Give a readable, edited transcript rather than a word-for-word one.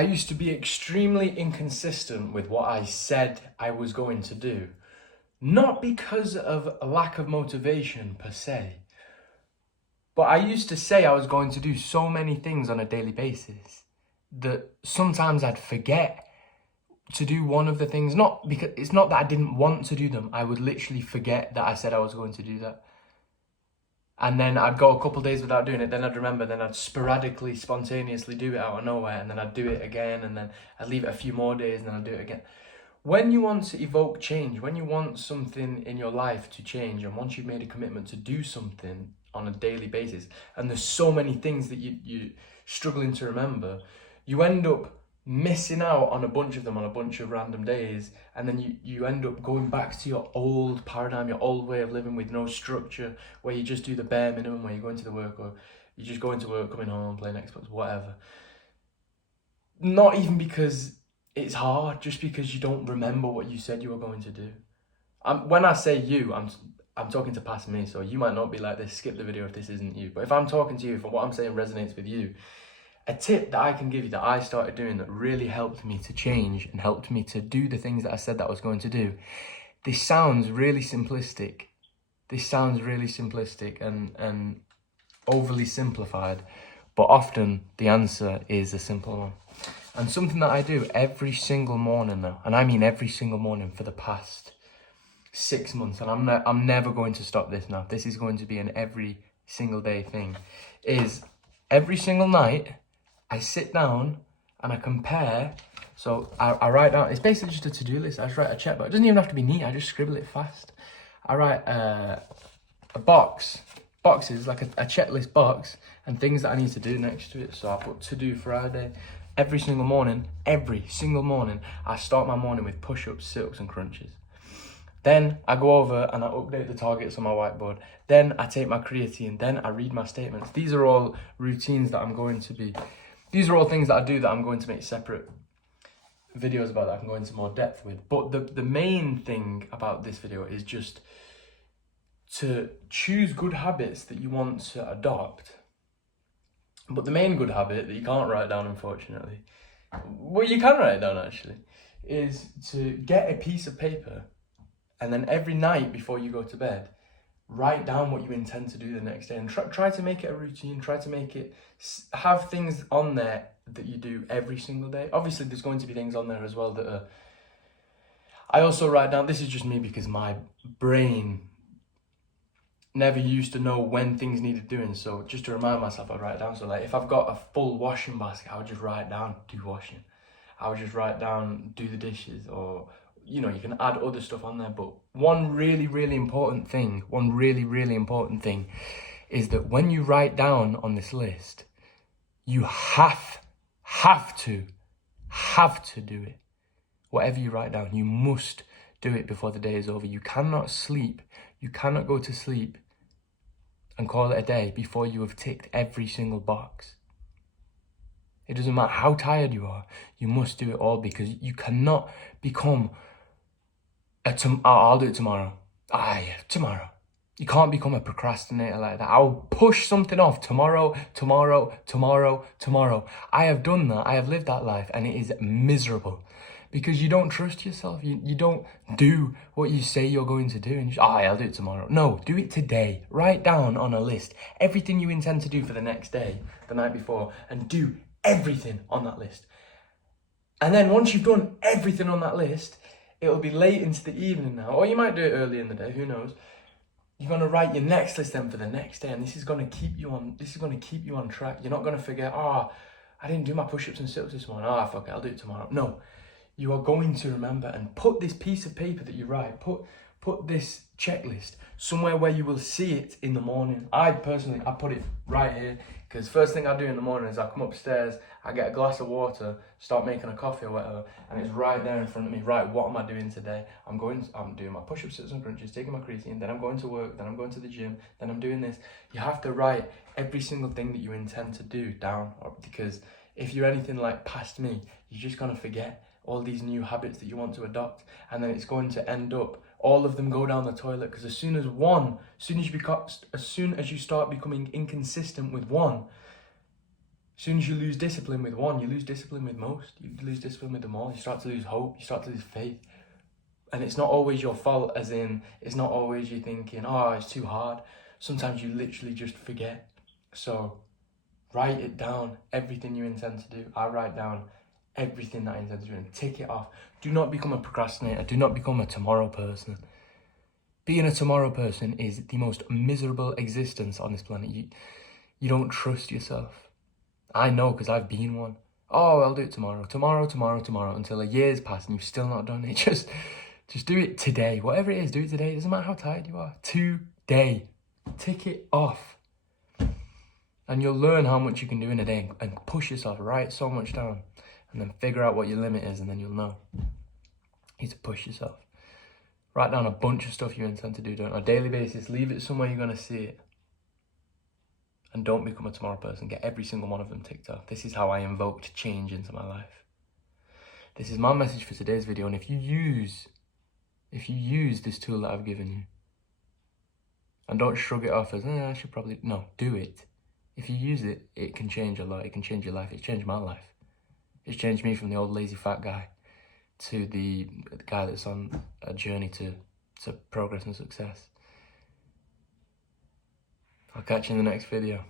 I used to be extremely inconsistent with what I said I was going to do. Not because of a lack of motivation per se, but I used to say I was going to do so many things on a daily basis that sometimes I'd forget to do one of the things. Not because it's not that I didn't want to do them. I would literally forget that I said I was going to do that. And then I'd go a couple days without doing it, then I'd remember, then I'd sporadically, spontaneously do it out of nowhere, and then I'd do it again, and then I'd leave it a few more days, and then I'd do it again. When you want to evoke change, when you want something in your life to change, and once you've made a commitment to do something on a daily basis, and there's so many things that you're struggling to remember, you end up missing out on a bunch of them on a bunch of random days, and then you end up going back to your old paradigm, your old way of living with no structure, where you just do the bare minimum, where you go into the work, or you just go into work, coming home, playing Xbox, whatever. Not even because it's hard, just because you don't remember what you said you were going to do. When I say you, I'm talking to past me, so you might not be like this, skip the video if this isn't you. But if I'm talking to you, if what I'm saying resonates with you, a tip that I can give you that I started doing that really helped me to change and helped me to do the things that I said that I was going to do. This sounds really simplistic. And overly simplified, but often the answer is a simple one. And something that I do every single morning now, and I mean every single morning for the past 6 months, and I'm never going to stop this now. This is going to be an every single day thing, is every single night I sit down and I compare. So I write down, it's basically just a to-do list. I just write a checkbox. It doesn't even have to be neat, I just scribble it fast. I write a boxes, like a checklist box, and things that I need to do next to it. So I put to do Friday. Every single morning, I start my morning with push-ups, sit-ups and crunches. Then I go over and I update the targets on my whiteboard. Then I take my creatine. Then I read my statements. These are all routines that these are all things that I do that I'm going to make separate videos about that I can go into more depth with. But the main thing about this video is just to choose good habits that you want to adopt. But the main good habit that you can't write down, unfortunately, well, you can write it down actually, is to get a piece of paper and then every night before you go to bed, write down what you intend to do the next day, and try to make it a routine. Try to have things on there that you do every single day. Obviously, there's going to be things on there as well that are... I also write down, this is just me because my brain never used to know when things needed doing, so just to remind myself, I write it down. So like if I've got a full washing basket, I would just write down do washing. I would just write down do the dishes, or you can add other stuff on there. But one really important thing is that when you write down on this list, you have to do it. Whatever you write down, you must do it before the day is over. You cannot sleep. You cannot go to sleep and call it a day before you have ticked every single box. It doesn't matter how tired you are. You must do it all, because you cannot become I'll do it tomorrow. Tomorrow. You can't become a procrastinator like that. I'll push something off tomorrow. I have done that. I have lived that life, and it is miserable. Because you don't trust yourself. You don't do what you say you're going to do. And I'll do it tomorrow. No, do it today. Write down on a list everything you intend to do for the next day, the night before, and do everything on that list. And then once you've done everything on that list, it'll be late into the evening now, or you might do it early in the day, who knows. You're going to write your next list then for the next day, and this is going to keep you on track. You're not going to forget, I didn't do my push-ups and sit-ups this morning. Fuck it, I'll do it tomorrow. No. You are going to remember, and put this piece of paper that you write, put this checklist somewhere where you will see it in the morning. I put it right here, because first thing I do in the morning is I come upstairs, I get a glass of water, start making a coffee or whatever, and it's right there in front of me. Right, what am I doing today? I'm doing my push-ups, sit-ups and crunches, taking my creatine, then I'm going to work, then I'm going to the gym, then I'm doing this. You have to write every single thing that you intend to do down, because if you're anything like past me, you're just going to forget all these new habits that you want to adopt, and then it's going to end up all of them go down the toilet, because as soon as you start becoming inconsistent with one, As soon as you lose discipline with one, you lose discipline with most. You lose discipline with them all. You start to lose hope. You start to lose faith. And it's not always your fault, as in, it's not always you thinking, oh, it's too hard. Sometimes you literally just forget. So write it down, everything you intend to do. I write down everything that I intend to do and tick it off. Do not become a procrastinator. Do not become a tomorrow person. Being a tomorrow person is the most miserable existence on this planet. You don't trust yourself. I know, because I've been one. Oh, I'll do it tomorrow, until a year's passed and you've still not done it. Just do it today. Whatever it is, do it today. It doesn't matter how tired you are. Today. Tick it off. And you'll learn how much you can do in a day and push yourself, write so much down. And then figure out what your limit is, and then you'll know. You need to push yourself. Write down a bunch of stuff you intend to do on a daily basis. Leave it somewhere you're going to see it. And don't become a tomorrow person. Get every single one of them ticked off. This is how I invoked change into my life. This is my message for today's video. And if you use this tool that I've given you, and don't shrug it off as, I should probably, no, do it. If you use it, it can change a lot. It can change your life. It's changed my life. It's changed me from the old lazy fat guy to the guy that's on a journey to progress and success. I'll catch you in the next video.